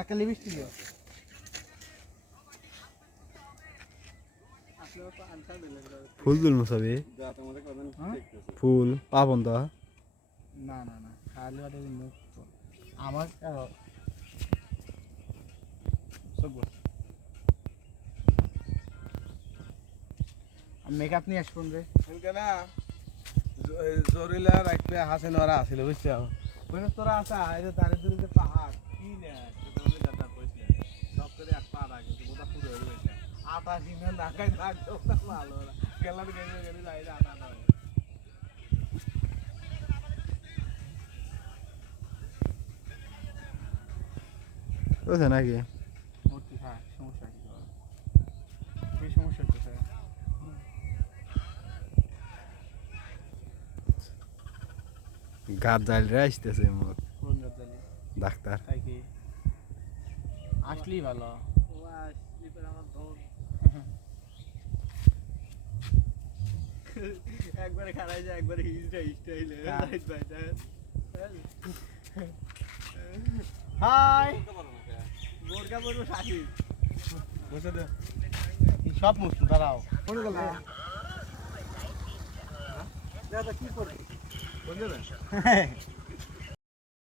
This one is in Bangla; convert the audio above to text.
একটা লিপস্টিক দিও। ফুল তুল মুসাবি ফুল পাবন তো না না না খালি ওটা মুখ আমার মেকআপ নিয়ে আসবেন রে না জরিলা রাখতে হাসে নরা আসিল বুঝছো কোন তোরা আসা এই যে তারে দিকে পাহাড় কি না তোদের কথা কইছ না সব করে এক পা রাখে গোটা পুরো হয়ে গেছে আটা কিনে না খাই থাকতো ভালো না গেলাম গেলে গেলে যাই আটা না বুঝছে নাকি মূর্তি হ্যাঁ সমস্যা কি সমস্যা হচ্ছে স্যার গাছ জালরে আসতেছে মোর কোন জানি ডাক্তার তাই কি আসলেই ভালো ও আসলি পর আমার ধর একবারে খারাই যায় একবারে স্টাইলে রাইট বাই দ্যাট হাই বোরকা পরবো সাথী বসে দে সব মুস্ত দাঁড়াও কোন গেল দাদা কি করবি কোন যাবে